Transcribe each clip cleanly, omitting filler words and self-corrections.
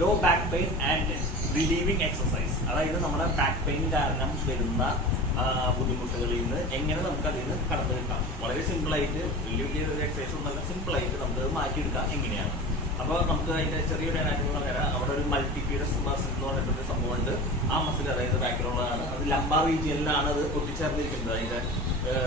Law back pain and relieving exercise. അതായത് നമ്മുടെ back pain കാരണം വരുന്ന ബുദ്ധിമുട്ടുകളിൽ നിന്ന് എങ്ങനെ നമുക്ക് അതിൽ നിന്ന് കടന്നു കിട്ടാം. വളരെ സിമ്പിളായിട്ട്, വലിയ വലിയ എക്സസൈസ് ഒന്നല്ല, സിമ്പിളായിട്ട് നമുക്ക് മാറ്റിയെടുക്കാം എങ്ങനെയാണ്. അപ്പോൾ നമുക്ക് അതിൻ്റെ ചെറിയൊരു അനാറ്റമി പറഞ്ഞാൽ അവിടെ ഒരു മൾട്ടിഫ്യൂരസ് മസിൽ എന്ന് പറഞ്ഞിട്ടൊരു സംഭവമുണ്ട്. ആ മസിൽ അതായത് ബാക്കിലുള്ളതാണ്, അത് ലംബാർ റീജിയനിലാണ് അത് ഒട്ടിച്ചേർന്നിരിക്കുന്നത്. അതിൻ്റെ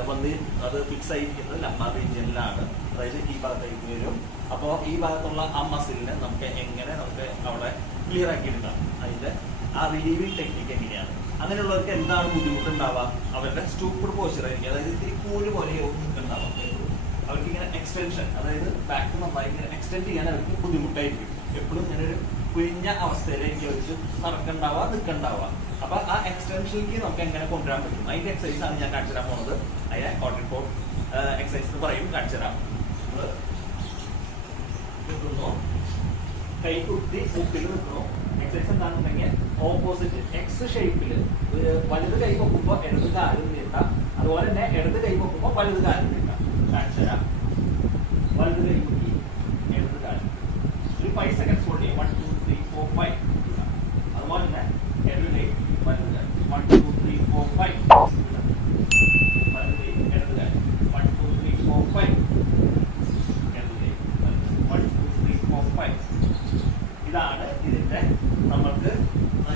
വന്ന് അത് ഫിക്സ് ആയിരിക്കുന്നത് ലംബാർ റീജിയനിലാണ്, അതായത് ഈ ഭാഗത്തേക്ക് വരും. അപ്പോൾ ഈ ഭാഗത്തുള്ള ആ മസിലിനെ നമുക്ക് എങ്ങനെ നമുക്ക് അവിടെ ക്ലിയർ ആക്കിയെടുക്കാം, അതിൻ്റെ ആ റിലീവിങ് ടെക്നിക്ക് എങ്ങനെയാണ്. അങ്ങനെയുള്ളവർക്ക് എന്താണ് ബുദ്ധിമുട്ടുണ്ടാവുക, അവരുടെ സ്റ്റൂപ്പിഡ് പോസ്ചർ ആയിരിക്കും, അതായത് ഇത്തിരി കൂല് പോലെ ഉണ്ടാവാം. അവർക്ക് ഇങ്ങനെ എക്സ്റ്റൻഷൻ, അതായത് ബാക്ക് നന്നായി ഇങ്ങനെ എക്സ്റ്റെൻഡ് ചെയ്യാൻ അവർക്ക് ബുദ്ധിമുട്ടായിരിക്കും. എപ്പോഴും ഇങ്ങനെ ഒരു കുഴിഞ്ഞ അവസ്ഥയിലേക്ക് അവർക്ക് നടക്കണ്ടാവുക, നിൽക്കണ്ടാവുക. അപ്പൊ ആ എക്സ്റ്റൻഷനിലേക്ക് നമുക്ക് എങ്ങനെ കൊണ്ടുവരാൻ പറ്റും, അതിന്റെ എക്സസൈസ് ആണ് ഞാൻ കാണിച്ചു തരാൻ പോകുന്നത്. അതിനെ കോട്ടൺ എക്സസൈസ് എന്ന് പറയും. കാണിച്ചു തരാം. നിൽക്കുന്നു, കൈ കുത്തി മുട്ടിൽ നിൽക്കുന്നു. എക്സസൈസ് എന്താണെന്നുണ്ടെങ്കിൽ ഓപ്പോസിറ്റ് എക്സ് ഷേപ്പിൽ വലത് കൈ പൊക്കുമ്പോൾ ഇടത് കാലും നീട്ടാം, അതുപോലെ തന്നെ ഇടത് കൈ പൊക്കുമ്പോൾ വലത് കാലും നീട്ടാം. കാണിച്ചു തരാം. വലത് കൈ പൊക്കി ഇടത് കാലം ഒരു 5 സെക്കൻഡ്സ് കൊണ്ട് 1 2 3 4 5. അതുപോലെ തന്നെ ഇടത് കൈ വലത് കാലം 1 2 3 4 5. വലത് കൈ ഇടത് കാലം 1 2 3 4 5. ഇടത് കൈ 1 2 3 4 5. ഇതാണ് ഇതിന്റെ നമുക്ക്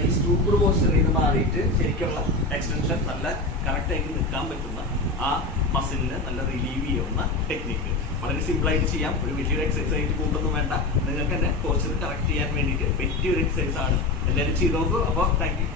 ഈ സ്റ്റൂപ്പിഡ് പോസ്ചറിൽ നിന്ന് മാറിയിട്ട് ശരിക്കുള്ള എക്സ്റ്റൻഷൻ നല്ല കറക്റ്റ് ആയിട്ട് നിൽക്കാൻ പറ്റുന്ന ആ മസിലിന് നല്ല റിലീവ് ചെയ്യുന്ന ടെക്നിക്ക്. വളരെ സിമ്പിളായിട്ട് ചെയ്യാം. ഒരു വലിയൊരു എക്സസൈസ് ആയിട്ട് കൂട്ടൊന്നും വേണ്ട. നിങ്ങൾക്ക് തന്നെ പോസ്ചർ കറക്റ്റ് ചെയ്യാൻ വേണ്ടിയിട്ട് പറ്റിയൊരു എക്സസൈസ് ആണ്. എല്ലാവരും ചെയ്ത് നോക്കൂ. അപ്പോൾ താങ്ക് യു.